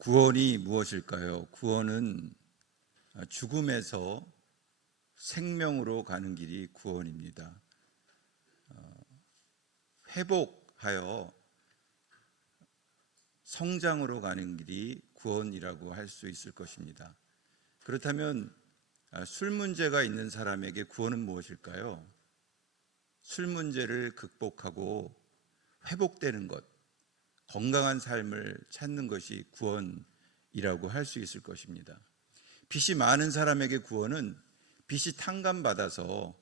구원이 무엇일까요? 구원은 죽음에서 생명으로 가는 길이 구원입니다. 회복하여 성장으로 가는 길이 구원이라고 할 수 있을 것입니다. 그렇다면 술 문제가 있는 사람에게 구원은 무엇일까요? 술 문제를 극복하고 회복되는 것, 건강한 삶을 찾는 것이 구원이라고 할 수 있을 것입니다. 빚이 많은 사람에게 구원은 빚이 탕감받아서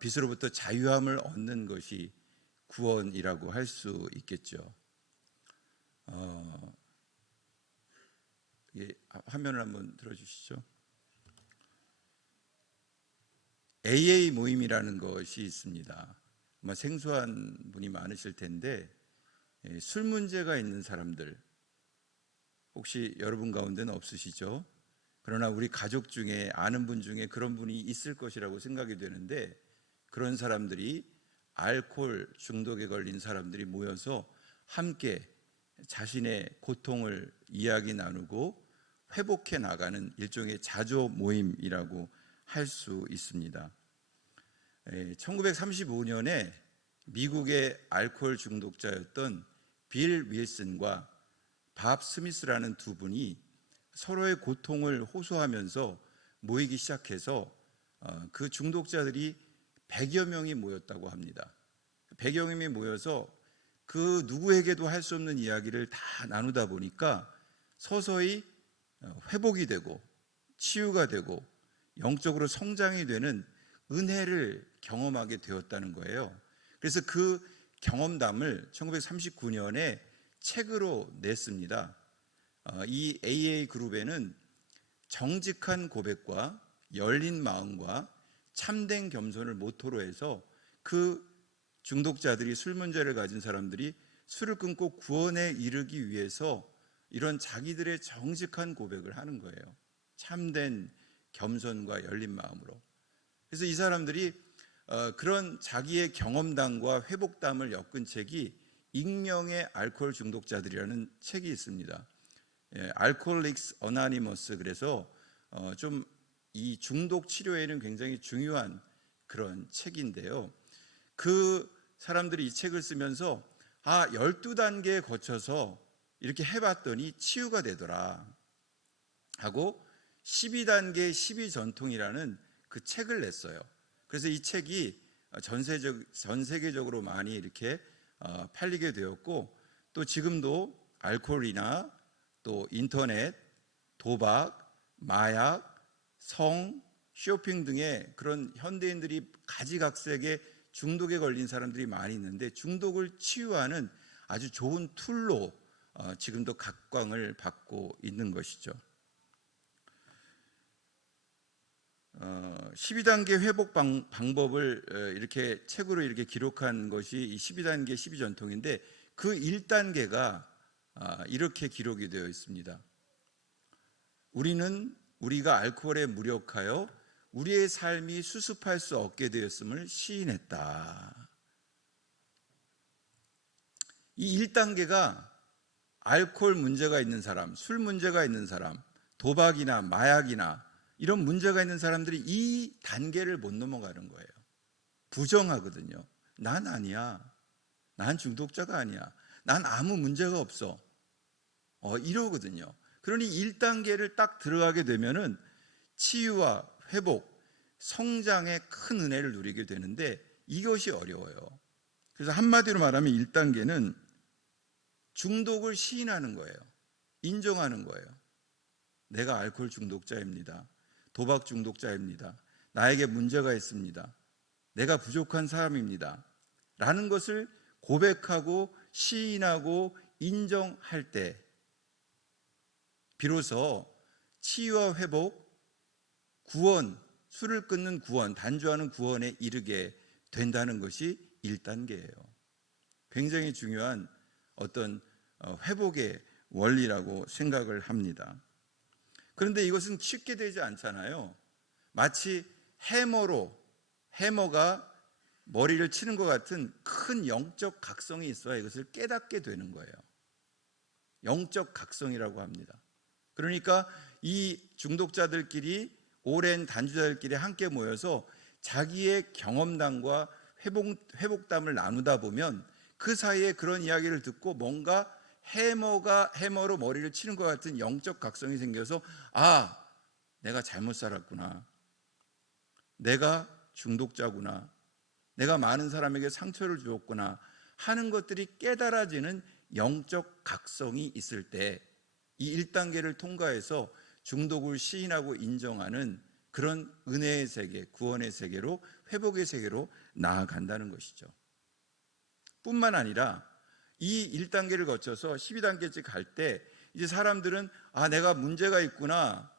빚으로부터 자유함을 얻는 것이 구원이라고 할 수 있겠죠. 화면을 한번 들어주시죠. AA 모임이라는 것이 있습니다. 아마 생소한 분이 많으실 텐데 술 문제가 있는 사람들 혹시 여러분 가운데는 없으시죠? 그러나 우리 가족 중에 아는 분 중에 그런 분이 있을 것이라고 생각이 되는데, 그런 사람들이 알코올 중독에 걸린 사람들이 모여서 함께 자신의 고통을 이야기 나누고 회복해 나가는 일종의 자조 모임이라고 할 수 있습니다. 1935년에 미국의 알코올 중독자였던 빌 윌슨과 밥 스미스라는 두 분이 서로의 고통을 호소하면서 모이기 시작해서 그 중독자들이 100여 명이 모였다고 합니다. 100여 명이 모여서 그 누구에게도 할 수 없는 이야기를 다 나누다 보니까 서서히 회복이 되고 치유가 되고 영적으로 성장이 되는 은혜를 경험하게 되었다는 거예요. 그래서 그 경험담을 1939년에 책으로 냈습니다. 이 AA 그룹에는 정직한 고백과 열린 마음과 참된 겸손을 모토로 해서 그 중독자들이, 술 문제를 가진 사람들이 술을 끊고 구원에 이르기 위해서 이런 자기들의 정직한 고백을 하는 거예요. 참된 겸손과 열린 마음으로. 그래서 이 사람들이 그런 자기의 경험담과 회복담을 엮은 책이 익명의 알코올 중독자들이라는 책이 있습니다. 알코올릭스 어나니머스. 그래서 좀 이 중독 치료에는 굉장히 중요한 그런 책인데요. 그 사람들이 이 책을 쓰면서 12단계 거쳐서 이렇게 해봤더니 치유가 되더라 하고 12단계 12전통이라는 그 책을 냈어요. 그래서 이 책이 전 세계적으로 많이 이렇게 팔리게 되었고, 또 지금도 알코올이나 또 인터넷, 도박, 마약, 성, 쇼핑 등의 그런 현대인들이 가지각색의 중독에 걸린 사람들이 많이 있는데, 중독을 치유하는 아주 좋은 툴로 지금도 각광을 받고 있는 것이죠. 12단계 회복 방법을 이렇게 책으로 이렇게 기록한 것이 이 12단계 12전통인데, 그 1단계가 이렇게 기록이 되어 있습니다. 우리가 알코올에 무력하여 우리의 삶이 수습할 수 없게 되었음을 시인했다. 이 1단계가 알코올 문제가 있는 사람, 술 문제가 있는 사람, 도박이나 마약이나 이런 문제가 있는 사람들이 이 단계를 못 넘어가는 거예요. 부정하거든요. 난 아니야. 난 중독자가 아니야. 난 아무 문제가 없어. 이러거든요. 그러니 1단계를 딱 들어가게 되면은 치유와 회복, 성장의 큰 은혜를 누리게 되는데, 이것이 어려워요. 그래서 한마디로 말하면 1단계는 중독을 시인하는 거예요. 인정하는 거예요. 내가 알코올 중독자입니다. 도박 중독자입니다. 나에게 문제가 있습니다. 내가 부족한 사람입니다. 라는 것을 고백하고 시인하고 인정할 때 비로소 치유와 회복, 구원, 술을 끊는 구원, 단주하는 구원에 이르게 된다는 것이 1단계예요. 굉장히 중요한 어떤 회복의 원리라고 생각을 합니다. 그런데 이것은 쉽게 되지 않잖아요. 마치 해머가 머리를 치는 것 같은 큰 영적 각성이 있어야 이것을 깨닫게 되는 거예요. 영적 각성이라고 합니다. 그러니까 이 중독자들끼리, 오랜 단주자들끼리 함께 모여서 자기의 경험담과 회복담을 나누다 보면 그 사이에 그런 이야기를 듣고 뭔가 해머로 머리를 치는 것 같은 영적 각성이 생겨서, 아, 내가 잘못 살았구나, 내가 중독자구나, 내가 많은 사람에게 상처를 주었구나 하는 것들이 깨달아지는 영적 각성이 있을 때 이 1단계를 통과해서 중독을 시인하고 인정하는 그런 은혜의 세계, 구원의 세계로, 회복의 세계로 나아간다는 것이죠. 뿐만 아니라 이 1단계를 거쳐서 12단계쯤 갈 때 이제 사람들은 내가 문제가 있구나,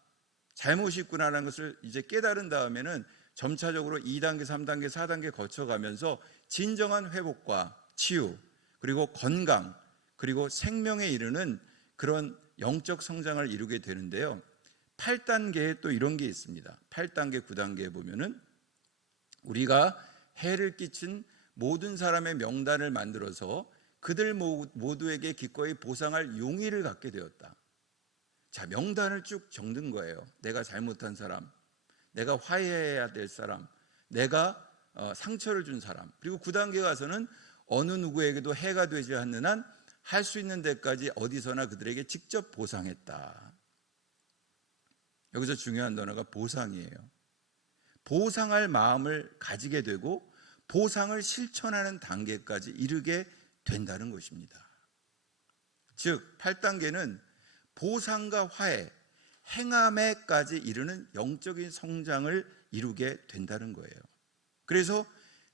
잘못이 있구나라는 것을 이제 깨달은 다음에는 점차적으로 2단계, 3단계, 4단계 거쳐가면서 진정한 회복과 치유, 그리고 건강, 그리고 생명에 이르는 그런 영적 성장을 이루게 되는데요. 8단계에 또 이런 게 있습니다. 8단계, 9단계에 보면은 우리가 해를 끼친 모든 사람의 명단을 만들어서 그들 모두에게 기꺼이 보상할 용의를 갖게 되었다. 자, 명단을 쭉 적는 거예요. 내가 잘못한 사람, 내가 화해해야 될 사람, 내가 상처를 준 사람. 그리고 9단계 가서는 어느 누구에게도 해가 되지 않는 한 할 수 있는 데까지 어디서나 그들에게 직접 보상했다. 여기서 중요한 단어가 보상이에요. 보상할 마음을 가지게 되고 보상을 실천하는 단계까지 이르게 된다는 것입니다. 즉 8단계는 보상과 화해, 행함에까지 이르는 영적인 성장을 이루게 된다는 거예요. 그래서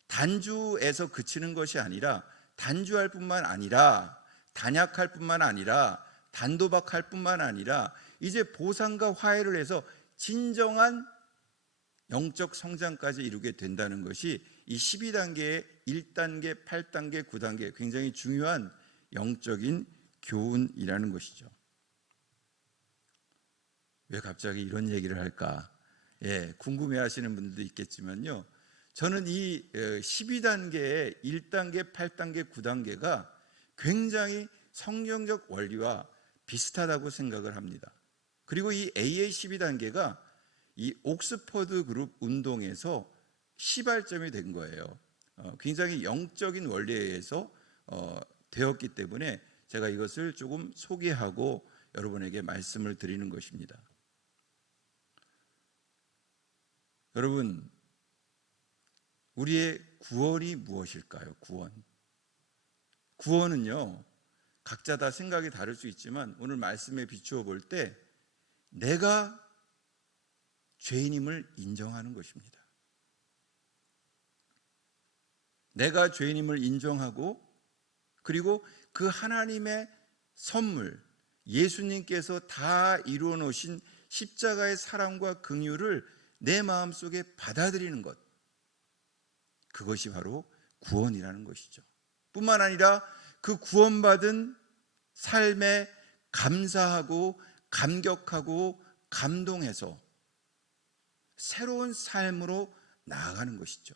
단주에서 그치는 것이 아니라, 단주할 뿐만 아니라, 단약할 뿐만 아니라, 단도박할 뿐만 아니라 이제 보상과 화해를 해서 진정한 영적 성장까지 이루게 된다는 것이 이 12단계의 1단계, 8단계, 9단계 굉장히 중요한 영적인 교훈이라는 것이죠. 왜 갑자기 이런 얘기를 할까? 궁금해하시는 분들도 있겠지만요, 저는 이 12단계의 1단계, 8단계, 9단계가 굉장히 성경적 원리와 비슷하다고 생각을 합니다. 그리고 이 AA 12단계가 이 옥스퍼드 그룹 운동에서 시발점이 된 거예요. 굉장히 영적인 원리에 의해서 되었기 때문에 제가 이것을 조금 소개하고 여러분에게 말씀을 드리는 것입니다. 여러분, 우리의 구원이 무엇일까요? 구원은요, 각자 다 생각이 다를 수 있지만 오늘 말씀에 비추어 볼 때 내가 죄인임을 인정하는 것입니다. 내가 죄인임을 인정하고, 그리고 그 하나님의 선물, 예수님께서 다 이루어 놓으신 십자가의 사랑과 긍휼을 내 마음속에 받아들이는 것, 그것이 바로 구원이라는 것이죠. 뿐만 아니라 그 구원받은 삶에 감사하고 감격하고 감동해서 새로운 삶으로 나아가는 것이죠.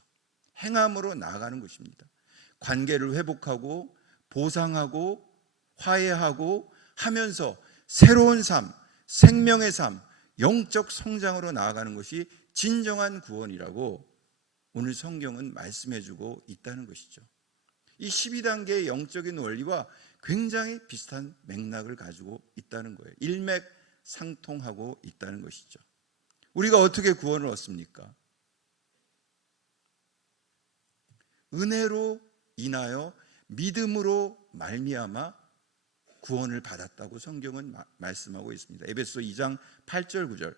행함으로 나아가는 것입니다. 관계를 회복하고 보상하고 화해하고 하면서 새로운 삶, 생명의 삶, 영적 성장으로 나아가는 것이 진정한 구원이라고 오늘 성경은 말씀해주고 있다는 것이죠. 이 12단계의 영적인 원리와 굉장히 비슷한 맥락을 가지고 있다는 거예요. 일맥상통하고 있다는 것이죠. 우리가 어떻게 구원을 얻습니까? 은혜로 인하여 믿음으로 말미암아 구원을 받았다고 성경은 말씀하고 있습니다. 에베소 2장 8절 9절.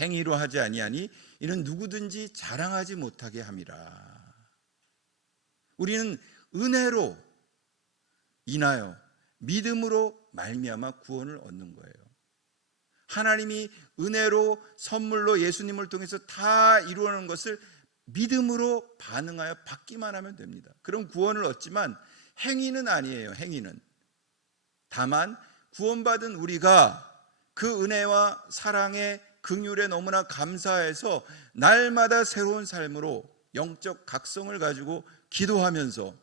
행위로 하지 아니하니 이는 누구든지 자랑하지 못하게 함이라. 우리는 은혜로 인하여 믿음으로 말미암아 구원을 얻는 거예요. 하나님이 은혜로 선물로 예수님을 통해서 다 이루어놓은 것을 믿음으로 반응하여 받기만 하면 됩니다. 그럼 구원을 얻지만 행위는 아니에요. 행위는. 다만 구원받은 우리가 그 은혜와 사랑의 긍휼에 너무나 감사해서 날마다 새로운 삶으로 영적 각성을 가지고 기도하면서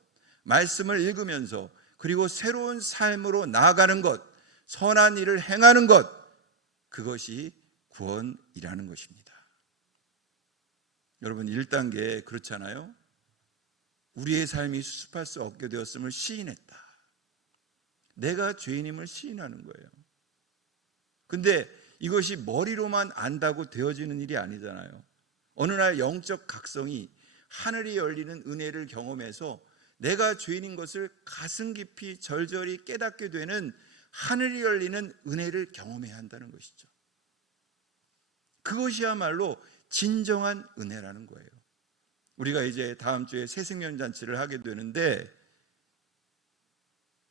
말씀을 읽으면서 그리고 새로운 삶으로 나아가는 것, 선한 일을 행하는 것, 그것이 구원이라는 것입니다. 여러분, 1단계 그렇잖아요. 우리의 삶이 수습할 수 없게 되었음을 시인했다. 내가 죄인임을 시인하는 거예요. 근데 이것이 머리로만 안다고 되어지는 일이 아니잖아요. 어느 날 영적 각성이 하늘이 열리는 은혜를 경험해서 내가 죄인인 것을 가슴 깊이 절절히 깨닫게 되는 하늘이 열리는 은혜를 경험해야 한다는 것이죠. 그것이야말로 진정한 은혜라는 거예요. 우리가 이제 다음 주에 새생명 잔치를 하게 되는데,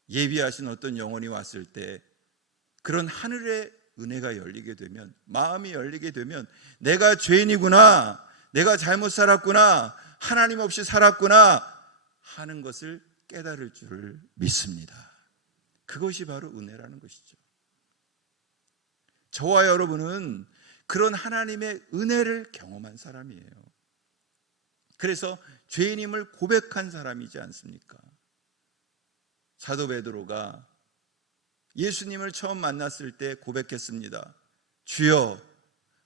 예비하신 어떤 영혼이 왔을 때 그런 하늘의 은혜가 열리게 되면, 마음이 열리게 되면, 내가 죄인이구나, 내가 잘못 살았구나, 하나님 없이 살았구나 하는 것을 깨달을 줄 믿습니다. 그것이 바로 은혜라는 것이죠. 저와 여러분은 그런 하나님의 은혜를 경험한 사람이에요. 그래서 죄인임을 고백한 사람이지 않습니까? 사도 베드로가 예수님을 처음 만났을 때 고백했습니다. 주여,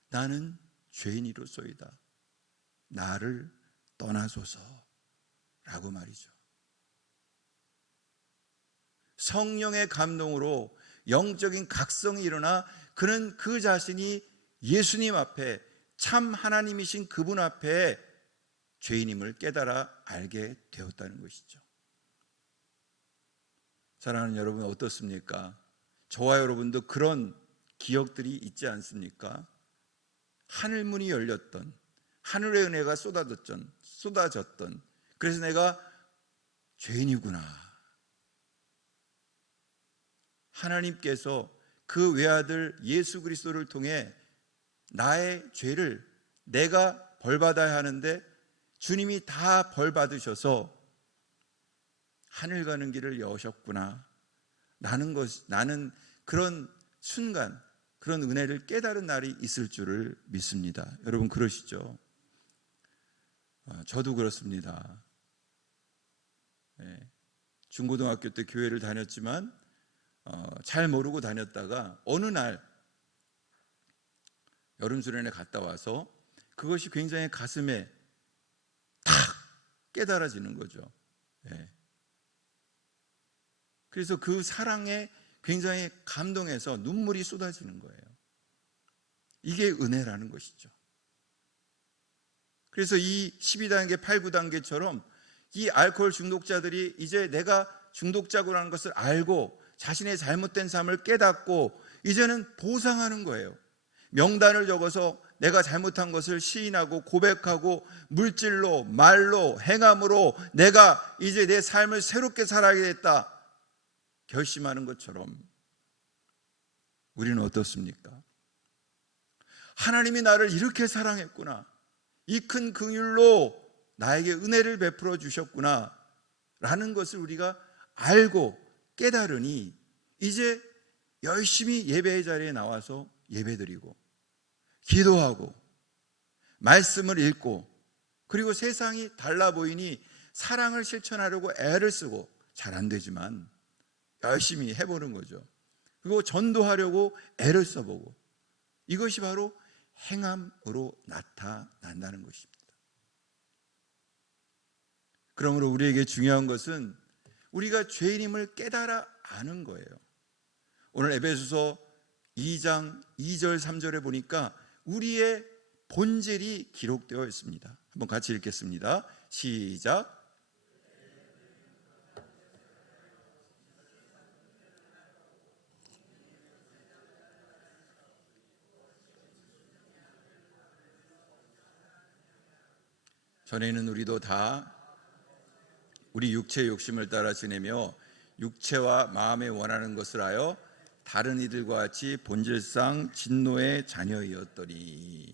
나는 죄인이로소이다. 나를 떠나소서 라고 말이죠. 성령의 감동으로 영적인 각성이 일어나 그는 그 자신이 예수님 앞에, 참 하나님이신 그분 앞에 죄인임을 깨달아 알게 되었다는 것이죠. 사랑하는 여러분, 어떻습니까? 저와 여러분도 그런 기억들이 있지 않습니까? 하늘문이 열렸던, 하늘의 은혜가 쏟아졌던, 그래서 내가 죄인이구나. 하나님께서 그 외아들 예수 그리스도를 통해 나의 죄를 내가 벌받아야 하는데 주님이 다 벌받으셔서 하늘 가는 길을 여셨구나. 나는 그런 순간, 그런 은혜를 깨달은 날이 있을 줄을 믿습니다. 여러분 그러시죠? 저도 그렇습니다. 중고등학교 때 교회를 다녔지만 잘 모르고 다녔다가 어느 날 여름 수련회 갔다 와서 그것이 굉장히 가슴에 탁 깨달아지는 거죠. 그래서 그 사랑에 굉장히 감동해서 눈물이 쏟아지는 거예요. 이게 은혜라는 것이죠. 그래서 이 12단계, 8, 9단계처럼 이 알코올 중독자들이 이제 내가 중독자라는 것을 알고 자신의 잘못된 삶을 깨닫고 이제는 보상하는 거예요. 명단을 적어서 내가 잘못한 것을 시인하고 고백하고 물질로, 말로, 행함으로 내가 이제 내 삶을 새롭게 살아야겠다 결심하는 것처럼 우리는 어떻습니까? 하나님이 나를 이렇게 사랑했구나, 이 큰 긍휼로 나에게 은혜를 베풀어 주셨구나 라는 것을 우리가 알고 깨달으니 이제 열심히 예배의 자리에 나와서 예배드리고 기도하고 말씀을 읽고, 그리고 세상이 달라 보이니 사랑을 실천하려고 애를 쓰고 잘 안 되지만 열심히 해보는 거죠. 그리고 전도하려고 애를 써보고, 이것이 바로 행함으로 나타난다는 것입니다. 그러므로 우리에게 중요한 것은 우리가 죄인임을 깨달아 아는 거예요. 오늘 에베소서 2장 2절 3절에 보니까 우리의 본질이 기록되어 있습니다. 한번 같이 읽겠습니다. 시작. 전에는 우리도 다 우리 육체의 욕심을 따라 지내며 육체와 마음에 원하는 것을 하여 다른 이들과 같이 본질상 진노의 자녀이었더니.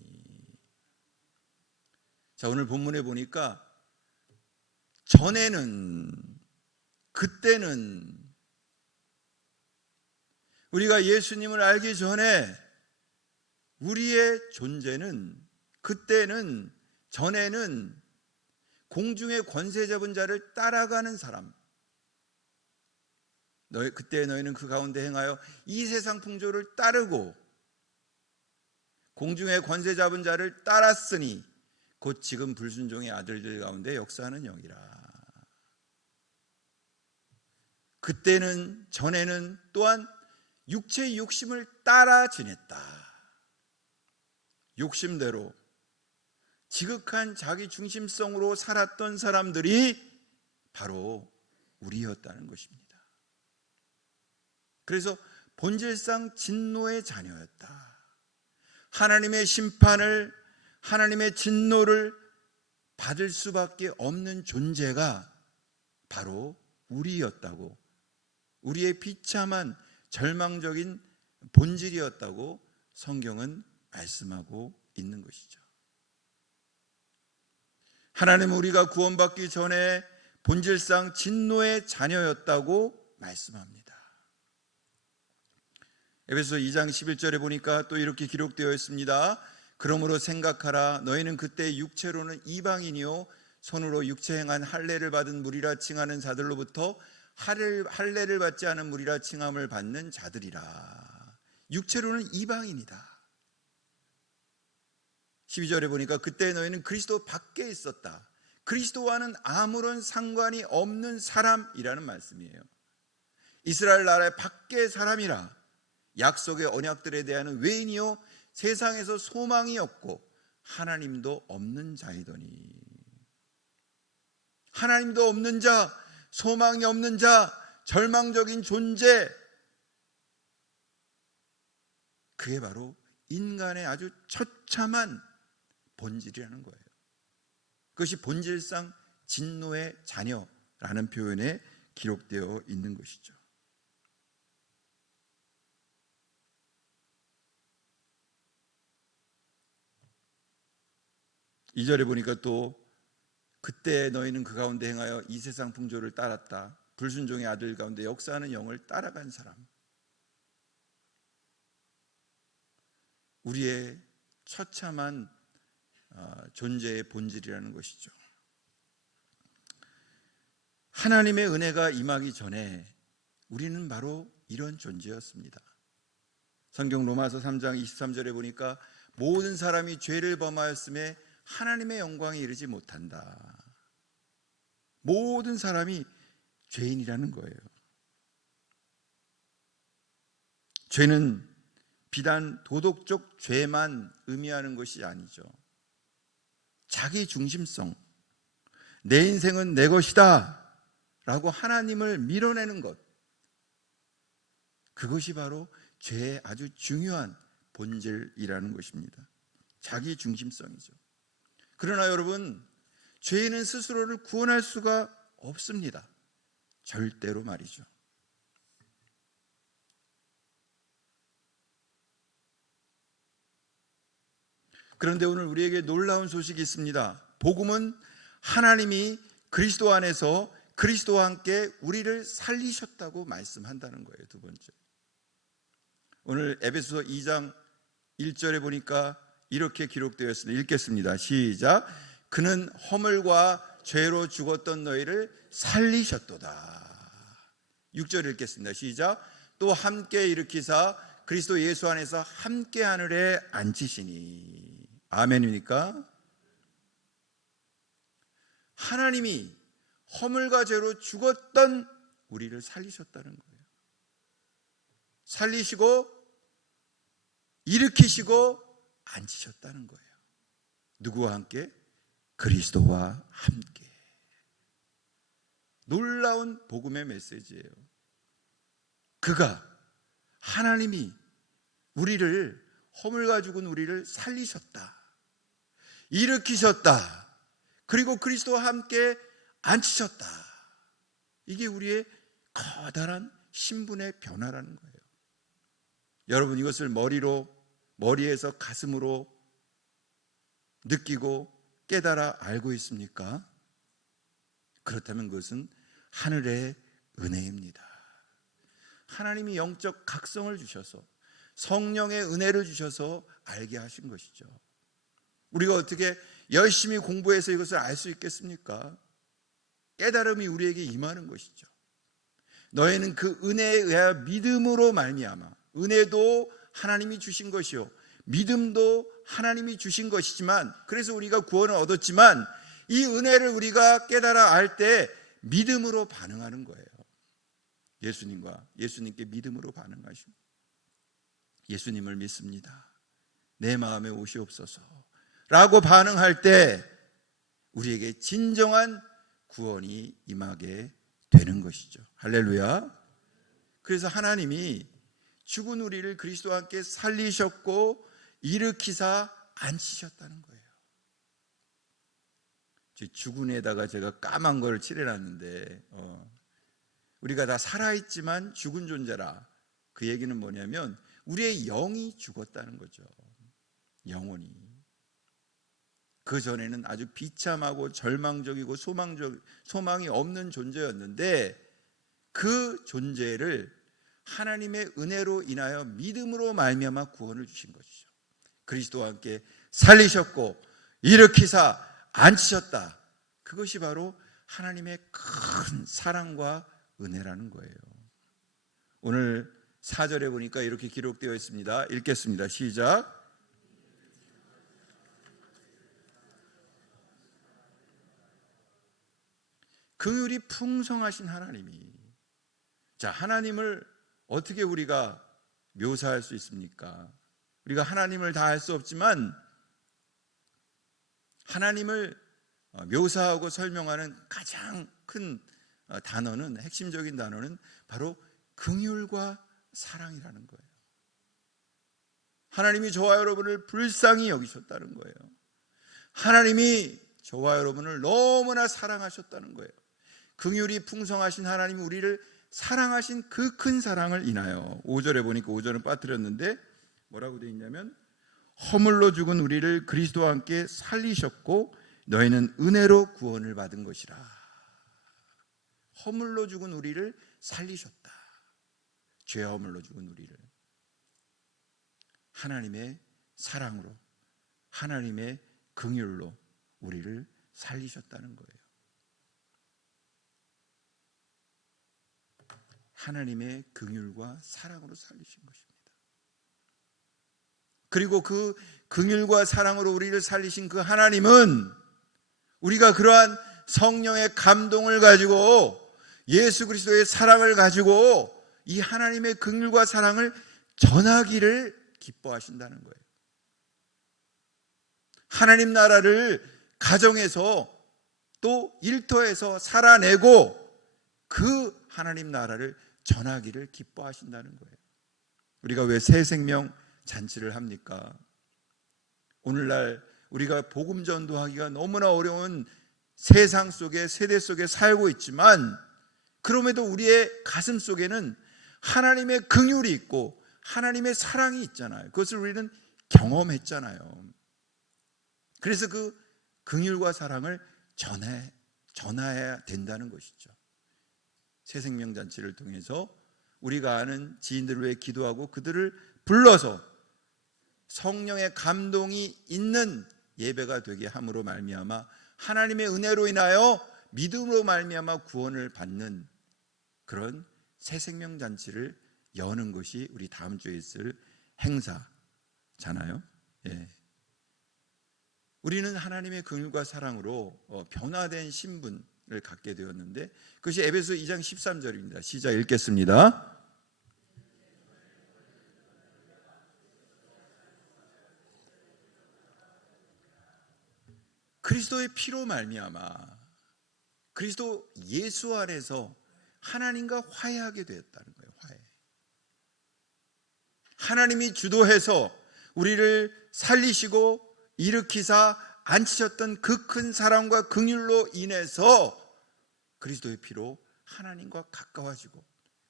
자, 오늘 본문에 보니까 전에는, 그때는, 우리가 예수님을 알기 전에 우리의 존재는, 그때는, 전에는 공중의 권세 잡은 자를 따라가는 사람, 그때 너희는 그 가운데 행하여 이 세상 풍조를 따르고 공중의 권세 잡은 자를 따랐으니 곧 지금 불순종의 아들들 가운데 역사하는 영이라. 그때는 전에는 또한 육체의 욕심을 따라 지냈다. 욕심대로 지극한 자기 중심성으로 살았던 사람들이 바로 우리였다는 것입니다. 그래서 본질상 진노의 자녀였다. 하나님의 심판을, 하나님의 진노를 받을 수밖에 없는 존재가 바로 우리였다고, 우리의 비참한 절망적인 본질이었다고 성경은 말씀하고 있는 것이죠. 하나님은 우리가 구원받기 전에 본질상 진노의 자녀였다고 말씀합니다. 에베소 2장 11절에 보니까 또 이렇게 기록되어 있습니다. 그러므로 생각하라. 너희는 그때 육체로는 이방인이요 손으로 육체 행한 할례를 받은 무리라 칭하는 자들로부터 할례를 받지 않은 무리라 칭함을 받는 자들이라. 육체로는 이방인이다. 12절에 보니까 그때 너희는 그리스도 밖에 있었다. 그리스도와는 아무런 상관이 없는 사람이라는 말씀이에요. 이스라엘 나라의 밖의 사람이라. 약속의 언약들에 대한 외인이요 세상에서 소망이 없고 하나님도 없는 자이더니. 하나님도 없는 자, 소망이 없는 자, 절망적인 존재, 그게 바로 인간의 아주 처참한 본질이라는 거예요. 그것이 본질상 진노의 자녀라는 표현에 기록되어 있는 것이죠. 이 절에 보니까 또 그때 너희는 그 가운데 행하여 이 세상 풍조를 따랐다. 불순종의 아들 가운데 역사하는 영을 따라간 사람. 우리의 처참한 존재의 본질이라는 것이죠. 하나님의 은혜가 임하기 전에 우리는 바로 이런 존재였습니다. 성경 로마서 3장 23절에 보니까 모든 사람이 죄를 범하였음에 하나님의 영광에 이르지 못한다. 모든 사람이 죄인이라는 거예요. 죄는 비단 도덕적 죄만 의미하는 것이 아니죠. 자기 중심성, 내 인생은 내 것이다 라고 하나님을 밀어내는 것, 그것이 바로 죄의 아주 중요한 본질이라는 것입니다. 자기 중심성이죠. 그러나 여러분, 죄인은 스스로를 구원할 수가 없습니다. 절대로 말이죠. 그런데 오늘 우리에게 놀라운 소식이 있습니다. 복음은 하나님이 그리스도 안에서 그리스도와 함께 우리를 살리셨다고 말씀한다는 거예요. 두 번째, 오늘 에베소서 2장 1절에 보니까 이렇게 기록되어 있습니다. 읽겠습니다. 시작. 그는 허물과 죄로 죽었던 너희를 살리셨도다. 6절 읽겠습니다. 시작. 또 함께 일으키사 그리스도 예수 안에서 함께 하늘에 앉히시니. 아멘입니까? 하나님이 허물과 죄로 죽었던 우리를 살리셨다는 거예요. 살리시고 일으키시고 앉히셨다는 거예요. 누구와 함께? 그리스도와 함께. 놀라운 복음의 메시지예요. 그가, 하나님이 우리를, 허물과 죽은 우리를 살리셨다, 일으키셨다, 그리고 그리스도와 함께 앉히셨다. 이게 우리의 커다란 신분의 변화라는 거예요. 여러분, 이것을 머리에서 가슴으로 느끼고 깨달아 알고 있습니까? 그렇다면 그것은 하늘의 은혜입니다. 하나님이 영적 각성을 주셔서, 성령의 은혜를 주셔서 알게 하신 것이죠. 우리가 어떻게 열심히 공부해서 이것을 알 수 있겠습니까? 깨달음이 우리에게 임하는 것이죠. 너희는 그 은혜에 의하여 믿음으로 말미암아, 은혜도 하나님이 주신 것이요 믿음도 하나님이 주신 것이지만, 그래서 우리가 구원을 얻었지만 이 은혜를 우리가 깨달아 알 때 믿음으로 반응하는 거예요. 예수님께 믿음으로 반응하십니다. 예수님을 믿습니다, 내 마음에 오시옵소서 라고 반응할 때 우리에게 진정한 구원이 임하게 되는 것이죠. 할렐루야. 그래서 하나님이 죽은 우리를 그리스도와 함께 살리셨고 일으키사 앉히셨다는 거예요. 죽은 애다가 제가 까만 걸 칠해놨는데 우리가 다 살아있지만 죽은 존재라. 그 얘기는 뭐냐면 우리의 영이 죽었다는 거죠. 영혼이. 그 전에는 아주 비참하고 절망적이고 소망이 없는 존재였는데 그 존재를 하나님의 은혜로 인하여 믿음으로 말미암아 구원을 주신 것이죠. 그리스도와 함께 살리셨고 일으키사 앉히셨다. 그것이 바로 하나님의 큰 사랑과 은혜라는 거예요. 오늘 4절에 보니까 이렇게 기록되어 있습니다. 읽겠습니다. 시작. 긍휼이 풍성하신 하나님이, 자, 하나님을 어떻게 우리가 묘사할 수 있습니까? 우리가 하나님을 다 알 수 없지만 하나님을 묘사하고 설명하는 가장 큰 단어는, 핵심적인 단어는 바로 긍휼과 사랑이라는 거예요. 하나님이 저와 여러분을 불쌍히 여기셨다는 거예요. 하나님이 저와 여러분을 너무나 사랑하셨다는 거예요. 긍휼이 풍성하신 하나님이 우리를 사랑하신 그 큰 사랑을 인하여, 5절에 보니까 5절은 빠뜨렸는데 뭐라고 되어 있냐면 허물로 죽은 우리를 그리스도와 함께 살리셨고 너희는 은혜로 구원을 받은 것이라. 허물로 죽은 우리를 살리셨다. 죄 허물로 죽은 우리를 하나님의 사랑으로, 하나님의 긍휼로 우리를 살리셨다는 거예요. 하나님의 긍휼과 사랑으로 살리신 것입니다. 그리고 그 긍휼과 사랑으로 우리를 살리신 그 하나님은 우리가 그러한 성령의 감동을 가지고, 예수 그리스도의 사랑을 가지고 이 하나님의 긍휼과 사랑을 전하기를 기뻐하신다는 거예요. 하나님 나라를 가정에서 또 일터에서 살아내고 그 하나님 나라를 전하기를 기뻐하신다는 거예요. 우리가 왜 새 생명 잔치를 합니까? 오늘날 우리가 복음 전도하기가 너무나 어려운 세상 속에, 세대 속에 살고 있지만 그럼에도 우리의 가슴 속에는 하나님의 긍휼이 있고 하나님의 사랑이 있잖아요. 그것을 우리는 경험했잖아요. 그래서 그 긍휼과 사랑을 전해야 된다는 것이죠. 새생명잔치를 통해서 우리가 아는 지인들을 위해 기도하고 그들을 불러서 성령의 감동이 있는 예배가 되게 함으로 말미암아 하나님의 은혜로 인하여 믿음으로 말미암아 구원을 받는 그런 새생명잔치를 여는 것이 우리 다음 주에 있을 행사잖아요. 예. 우리는 하나님의 긍휼과 사랑으로 변화된 신분을 갖게 되었는데 그것이 에베소 2장 13절입니다. 시작 읽겠습니다. 그리스도의 피로 말미암아 그리스도 예수 안에서 하나님과 화해하게 되었다는 거예요. 화해. 하나님이 주도해서 우리를 살리시고 일으키사 앉히셨던 그 큰 사랑과 긍휼로 인해서 그리스도의 피로 하나님과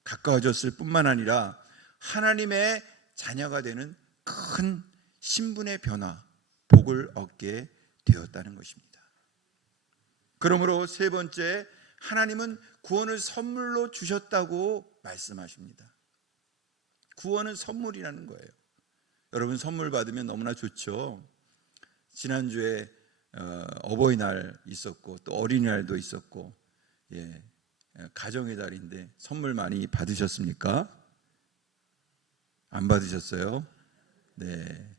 가까워졌을 뿐만 아니라 하나님의 자녀가 되는 큰 신분의 변화, 복을 얻게 되었다는 것입니다. 그러므로 세 번째, 하나님은 구원을 선물로 주셨다고 말씀하십니다. 구원은 선물이라는 거예요. 여러분 선물 받으면 너무나 좋죠. 지난주에 어버이날 있었고 또 어린이날도 있었고, 예, 가정의 달인데 선물 많이 받으셨습니까? 안 받으셨어요? 네.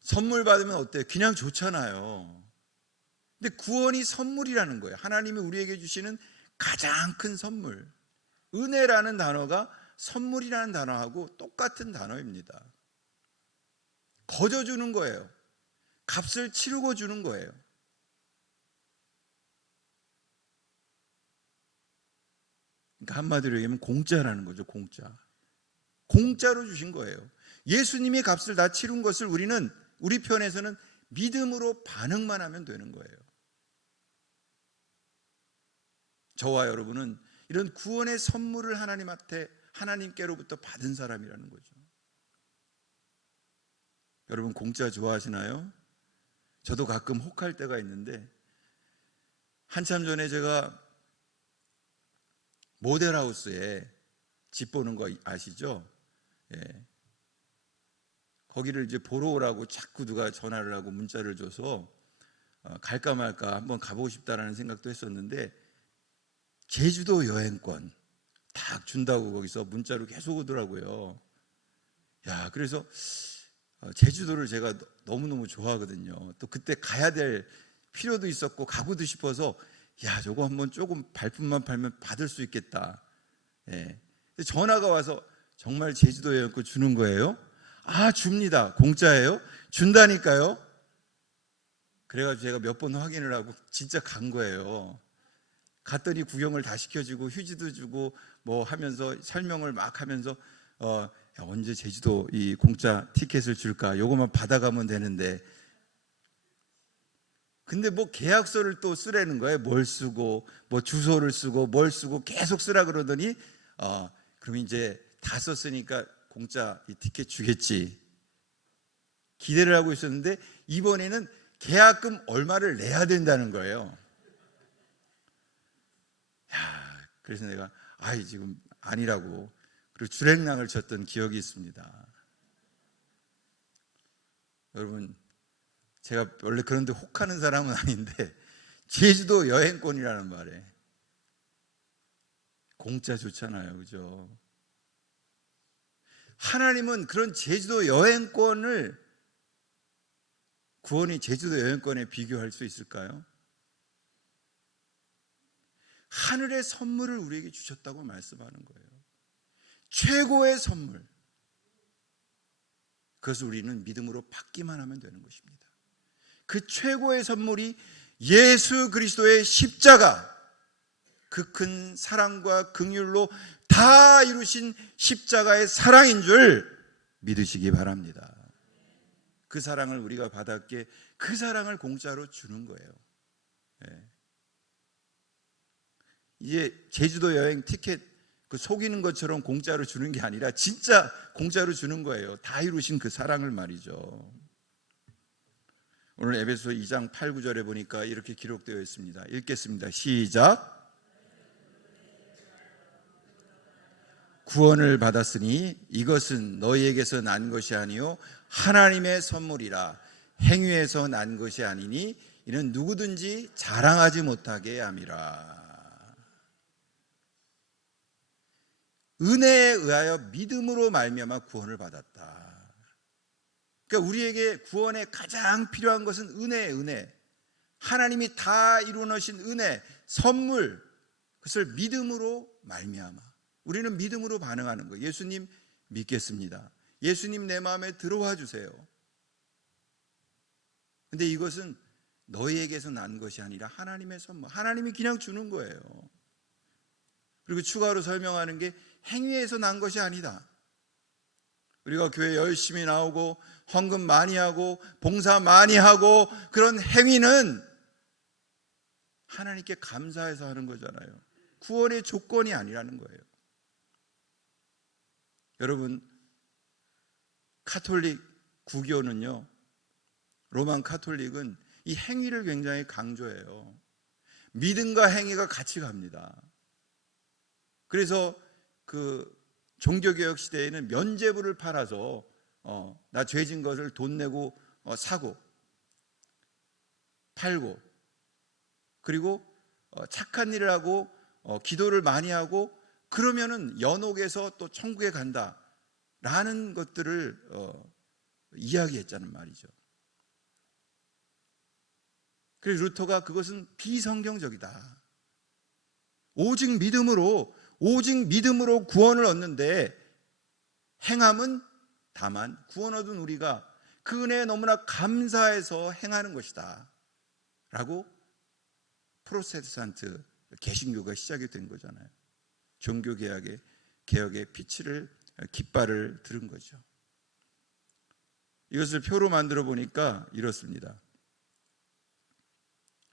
선물 받으면 어때요? 그냥 좋잖아요. 근데 구원이 선물이라는 거예요. 하나님이 우리에게 주시는 가장 큰 선물. 은혜라는 단어가 선물이라는 단어하고 똑같은 단어입니다. 거저 주는 거예요. 값을 치르고 주는 거예요. 그러니까 한마디로 얘기하면 공짜라는 거죠. 공짜로 주신 거예요. 예수님이 값을 다 치른 것을 우리는 우리 편에서는 믿음으로 반응만 하면 되는 거예요. 저와 여러분은 이런 구원의 선물을 하나님께로부터 받은 사람이라는 거죠. 여러분 공짜 좋아하시나요? 저도 가끔 혹할 때가 있는데, 한참 전에 제가 모델하우스에 집 보는 거 아시죠? 예. 거기를 이제 보러 오라고 자꾸 누가 전화를 하고 문자를 줘서 갈까 말까 한번 가보고 싶다라는 생각도 했었는데, 제주도 여행권 딱 준다고 거기서 문자로 계속 오더라고요. 야, 그래서 제주도를 제가 너무너무 좋아하거든요. 또 그때 가야 될 필요도 있었고 가고도 싶어서, 야, 저거 한번 조금 발품만 팔면 받을 수 있겠다. 예. 전화가 와서 정말 제주도 여행권 주는 거예요? 아, 줍니다. 공짜예요? 준다니까요. 그래가지고 제가 몇 번 확인을 하고 진짜 간 거예요. 갔더니 구경을 다 시켜주고 휴지도 주고 뭐 하면서 설명을 막 하면서 야, 언제 제주도 이 공짜 티켓을 줄까? 요거만 받아가면 되는데. 근데 뭐 계약서를 또 쓰라는 거예요. 뭘 쓰고 뭐 주소를 쓰고 뭘 쓰고 계속 쓰라 그러더니 그럼 이제 다 썼으니까 공짜 이 티켓 주겠지 기대를 하고 있었는데, 이번에는 계약금 얼마를 내야 된다는 거예요. 야, 그래서 내가 지금 아니라고 그리고 주랭랑을 쳤던 기억이 있습니다. 여러분, 제가 원래 그런데 혹하는 사람은 아닌데 제주도 여행권이라는 말에 공짜 좋잖아요, 그죠? 하나님은 그런 제주도 여행권을 구원이 제주도 여행권에 비교할 수 있을까요? 하늘의 선물을 우리에게 주셨다고 말씀하는 거예요. 최고의 선물. 그것을 우리는 믿음으로 받기만 하면 되는 것입니다. 그 최고의 선물이 예수 그리스도의 십자가, 그 큰 사랑과 긍휼로 다 이루신 십자가의 사랑인 줄 믿으시기 바랍니다. 그 사랑을 우리가 받았기에 그 사랑을 공짜로 주는 거예요. 네. 이제 제주도 여행 티켓 속이는 것처럼 공짜로 주는 게 아니라 진짜 공짜로 주는 거예요. 다 이루신 그 사랑을 말이죠. 오늘 에베소 2장 8, 9절에 보니까 이렇게 기록되어 있습니다. 읽겠습니다. 시작. 구원을 받았으니 이것은 너희에게서 난 것이 아니요 하나님의 선물이라. 행위에서 난 것이 아니니 이는 누구든지 자랑하지 못하게 함이라. 은혜에 의하여 믿음으로 말미암아 구원을 받았다. 그러니까 우리에게 구원에 가장 필요한 것은 은혜. 하나님이 다 이루어 놓으신 은혜, 선물, 그것을 믿음으로 말미암아 우리는 믿음으로 반응하는 거예요. 예수님 믿겠습니다. 예수님 내 마음에 들어와 주세요. 근데 이것은 너희에게서 난 것이 아니라 하나님의 선물. 하나님이 그냥 주는 거예요. 그리고 추가로 설명하는 게 행위에서 난 것이 아니다. 우리가 교회 열심히 나오고 헌금 많이 하고 봉사 많이 하고 그런 행위는 하나님께 감사해서 하는 거잖아요. 구원의 조건이 아니라는 거예요. 여러분, 카톨릭 구교는요, 로만 카톨릭은 이 행위를 굉장히 강조해요. 믿음과 행위가 같이 갑니다. 그래서 그 종교개혁 시대에는 면죄부를 팔아서 나 죄진 것을 돈 내고 사고 팔고, 그리고 착한 일을 하고 기도를 많이 하고 그러면은 연옥에서 또 천국에 간다라는 것들을 이야기했잖아요 말이죠. 그래서 루터가 그것은 비성경적이다. 오직 믿음으로 구원을 얻는데 행함은 다만 구원 얻은 우리가 그 은혜에 너무나 감사해서 행하는 것이다 라고 프로테스탄트 개신교가 시작이 된 거잖아요. 종교개혁의 빛을 깃발을 들은 거죠. 이것을 표로 만들어 보니까 이렇습니다.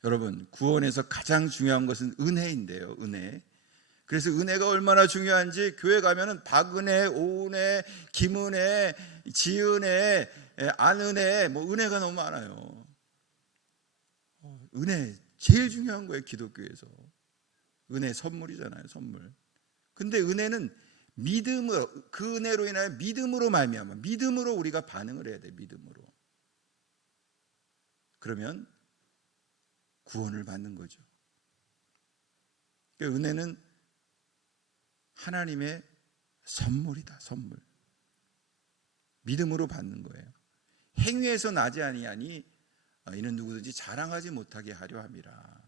여러분, 구원에서 가장 중요한 것은 은혜인데요. 은혜. 그래서 은혜가 얼마나 중요한지 교회 가면은 박은혜, 오은혜, 김은혜, 지은혜, 안은혜, 은혜가 너무 많아요. 은혜 제일 중요한 거예요. 기독교에서. 은혜 선물이잖아요. 선물. 근데 은혜는 믿음으로, 그 은혜로 인하여 믿음으로 말미암아 믿음으로 우리가 반응을 해야 돼요. 믿음으로. 그러면 구원을 받는 거죠. 그러니까 은혜는 하나님의 선물이다. 선물. 믿음으로 받는 거예요. 행위에서 나지 아니하니 이는 누구든지 자랑하지 못하게 하려 함이라.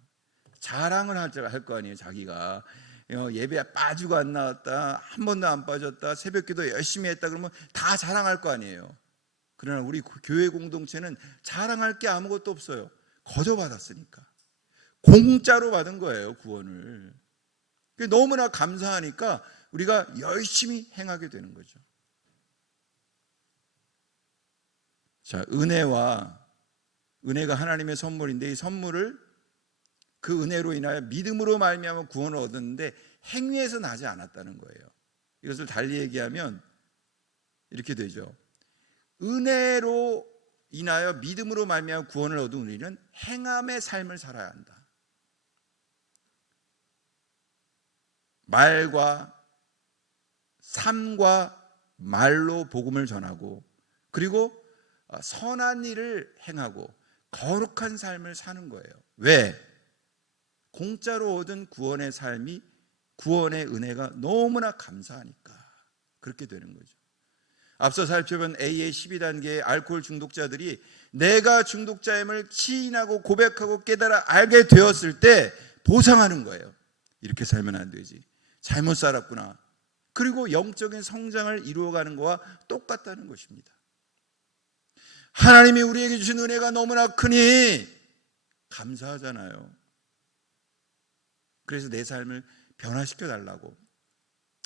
자랑을 할 거 아니에요. 자기가 예배 빠지고 안 나왔다, 한 번도 안 빠졌다, 새벽기도 열심히 했다 그러면 다 자랑할 거 아니에요. 그러나 우리 교회 공동체는 자랑할 게 아무것도 없어요. 거저 받았으니까. 공짜로 받은 거예요. 구원을. 너무나 감사하니까 우리가 열심히 행하게 되는 거죠. 자, 은혜가 하나님의 선물인데 이 선물을 그 은혜로 인하여 믿음으로 말미암아 구원을 얻었는데 행위에서 나지 않았다는 거예요. 이것을 달리 얘기하면 이렇게 되죠. 은혜로 인하여 믿음으로 말미암아 구원을 얻은 우리는 행함의 삶을 살아야 한다. 말과 삶과 말로 복음을 전하고 그리고 선한 일을 행하고 거룩한 삶을 사는 거예요. 왜? 공짜로 얻은 구원의 삶이 구원의 은혜가 너무나 감사하니까 그렇게 되는 거죠. 앞서 살펴본 AA 12단계의 알코올 중독자들이 내가 중독자임을 시인하고 고백하고 깨달아 알게 되었을 때 보상하는 거예요. 이렇게 살면 안 되지. 잘못 살았구나. 그리고 영적인 성장을 이루어가는 것과 똑같다는 것입니다. 하나님이 우리에게 주신 은혜가 너무나 크니 감사하잖아요. 그래서 내 삶을 변화시켜 달라고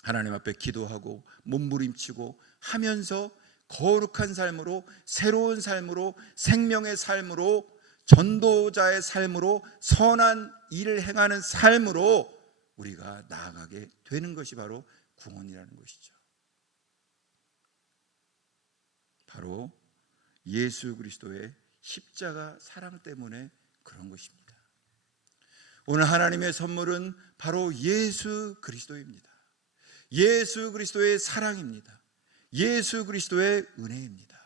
하나님 앞에 기도하고 몸부림치고 하면서 거룩한 삶으로, 새로운 삶으로, 생명의 삶으로, 전도자의 삶으로, 선한 일을 행하는 삶으로 우리가 나아가게 되는 것이 바로 구원이라는 것이죠. 바로 예수 그리스도의 십자가 사랑 때문에 그런 것입니다. 오늘 하나님의 선물은 바로 예수 그리스도입니다. 예수 그리스도의 사랑입니다. 예수 그리스도의 은혜입니다.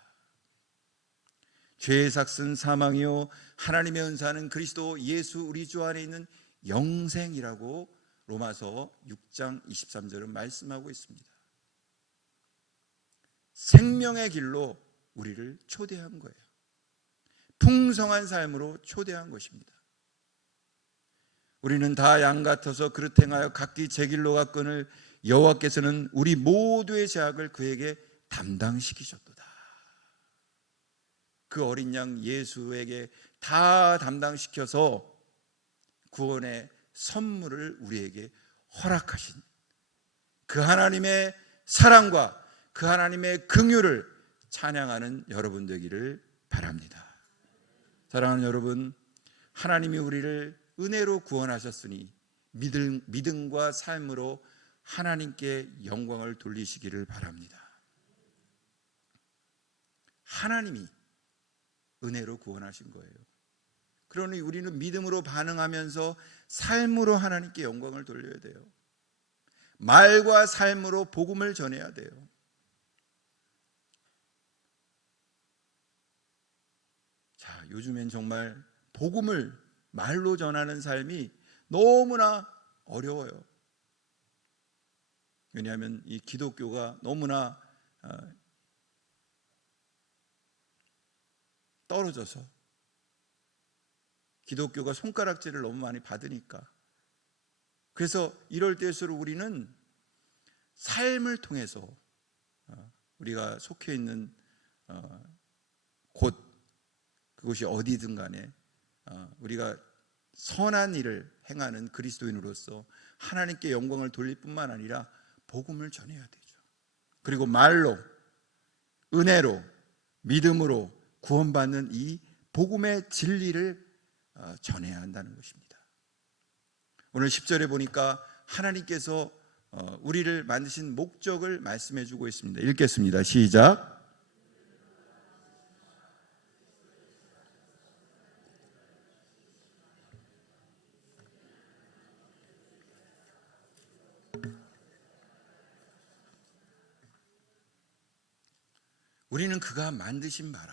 죄의 삭은 사망이요 하나님의 은사는 그리스도 예수 우리 주 안에 있는 영생이라고 로마서 6장 23절은 말씀하고 있습니다. 생명의 길로 우리를 초대한 거예요. 풍성한 삶으로 초대한 것입니다. 우리는 다 양 같아서 그릇 행하여 각기 제 길로 갔거늘 여호와께서는 우리 모두의 죄악을 그에게 담당시키셨도다. 그 어린 양 예수에게 다 담당시켜서 구원의 선물을 우리에게 허락하신 그 하나님의 사랑과 그 하나님의 긍휼을 찬양하는 여러분 되기를 바랍니다. 사랑하는 여러분, 하나님이 우리를 은혜로 구원하셨으니 믿음과 삶으로 하나님께 영광을 돌리시기를 바랍니다. 하나님이 은혜로 구원하신 거예요. 그러니 우리는 믿음으로 반응하면서 삶으로 하나님께 영광을 돌려야 돼요. 말과 삶으로 복음을 전해야 돼요. 요즘엔 정말 복음을 말로 전하는 삶이 너무나 어려워요. 왜냐하면 이 기독교가 너무나 떨어져서 기독교가 손가락질을 너무 많이 받으니까. 그래서 이럴 때일수록 우리는 삶을 통해서 우리가 속해 있는 곳, 그곳이 어디든 간에 우리가 선한 일을 행하는 그리스도인으로서 하나님께 영광을 돌릴 뿐만 아니라 복음을 전해야 되죠. 그리고 말로, 은혜로, 믿음으로 구원받는 이 복음의 진리를 전해야 한다는 것입니다. 오늘 10절에 보니까 하나님께서 우리를 만드신 목적을 말씀해 주고 있습니다. 읽겠습니다. 시작. 우리는 그가 만드신 바라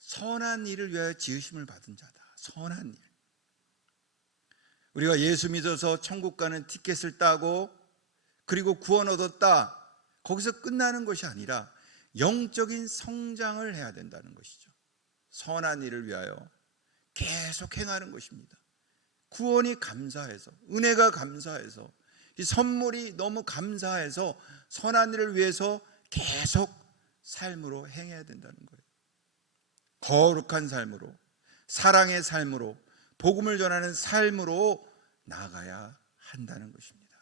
선한 일을 위하여 지으심을 받은 자다. 선한 일. 우리가 예수 믿어서 천국 가는 티켓을 따고 그리고 구원 얻었다, 거기서 끝나는 것이 아니라 영적인 성장을 해야 된다는 것이죠. 선한 일을 위하여 계속 행하는 것입니다. 구원이 감사해서, 은혜가 감사해서, 이 선물이 너무 감사해서 선한 일을 위해서 계속 삶으로 행해야 된다는 거예요. 거룩한 삶으로, 사랑의 삶으로, 복음을 전하는 삶으로 나아가야 한다는 것입니다.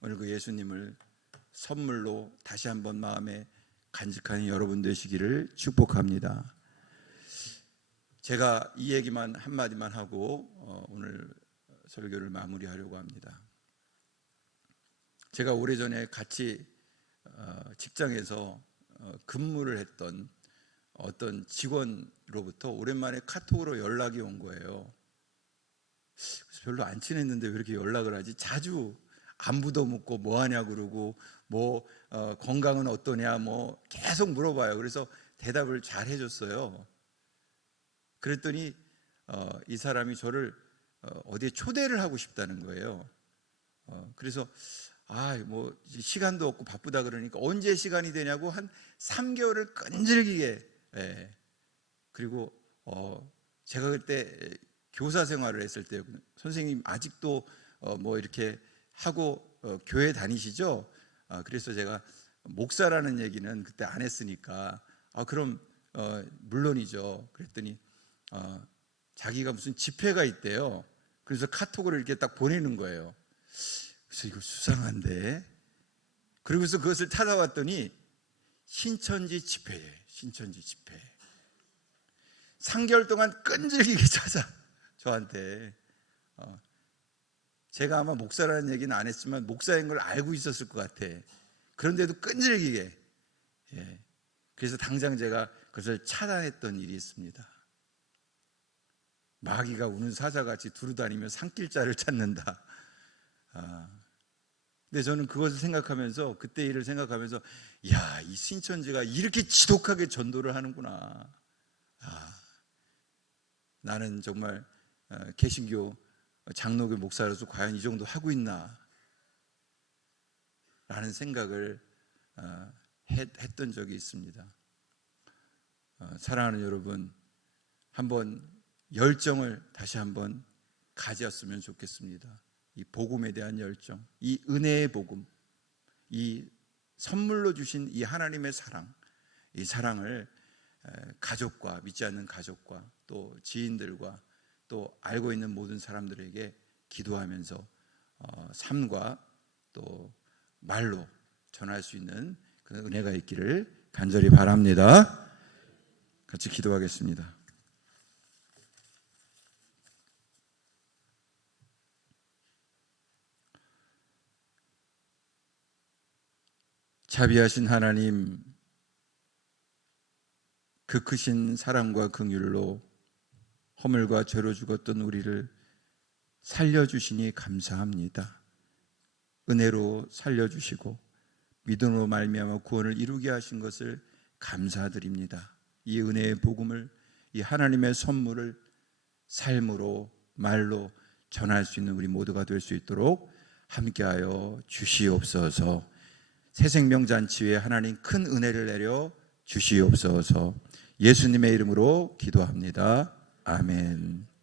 오늘 그 예수님을 선물로 다시 한번 마음에 간직하는 여러분 되시기를 축복합니다. 제가 이 얘기만 한마디만 하고 오늘 설교를 마무리하려고 합니다. 제가 오래전에 같이 직장에서 근무를 했던 어떤 직원으로부터 오랜만에 카톡으로 연락이 온 거예요. 별로 안 친했는데 왜 이렇게 연락을 하지? 자주 안부도 묻고 뭐 하냐 그러고 건강은 어떠냐 계속 물어봐요. 그래서 대답을 잘 해줬어요. 그랬더니 이 사람이 저를 어디에 초대를 하고 싶다는 거예요. 그래서 시간도 없고 바쁘다 그러니까 언제 시간이 되냐고 한 3개월을 끈질기게, 그리고 제가 그때 교사 생활을 했을 때, 선생님 아직도 이렇게 하고 교회 다니시죠? 그래서 제가 목사라는 얘기는 그때 안 했으니까 그럼 물론이죠. 그랬더니 자기가 무슨 집회가 있대요. 그래서 카톡을 이렇게 딱 보내는 거예요. 그래서 이거 수상한데, 그러고서 그것을 찾아왔더니 신천지 집회예요. 신천지 집회. 3개월 동안 끈질기게 찾아 저한테, 제가 아마 목사라는 얘기는 안 했지만 목사인 걸 알고 있었을 것 같아. 그런데도 끈질기게. 그래서 당장 제가 그것을 차단했던 일이 있습니다. 마귀가 우는 사자같이 두루다니며 산길자를 찾는다. 근데 저는 그것을 생각하면서, 그때 일을 생각하면서, 이 신천지가 이렇게 지독하게 전도를 하는구나. 나는 정말 개신교 장로교 목사로서 과연 이 정도 하고 있나 라는 생각을 했던 적이 있습니다. 사랑하는 여러분, 한번 열정을 다시 한번 가졌으면 좋겠습니다. 이 복음에 대한 열정, 이 은혜의 복음, 이 선물로 주신 이 하나님의 사랑, 이 사랑을 가족과, 믿지 않는 가족과 또 지인들과 또 알고 있는 모든 사람들에게 기도하면서 삶과 또 말로 전할 수 있는 그 은혜가 있기를 간절히 바랍니다. 같이 기도하겠습니다. 자비하신 하나님, 그 크신 사랑과 긍휼로 허물과 죄로 죽었던 우리를 살려주시니 감사합니다. 은혜로 살려주시고 믿음으로 말미암아 구원을 이루게 하신 것을 감사드립니다. 이 은혜의 복음을, 이 하나님의 선물을 삶으로 말로 전할 수 있는 우리 모두가 될 수 있도록 함께하여 주시옵소서. 새생명잔치에 하나님 큰 은혜를 내려 주시옵소서. 예수님의 이름으로 기도합니다. 아멘.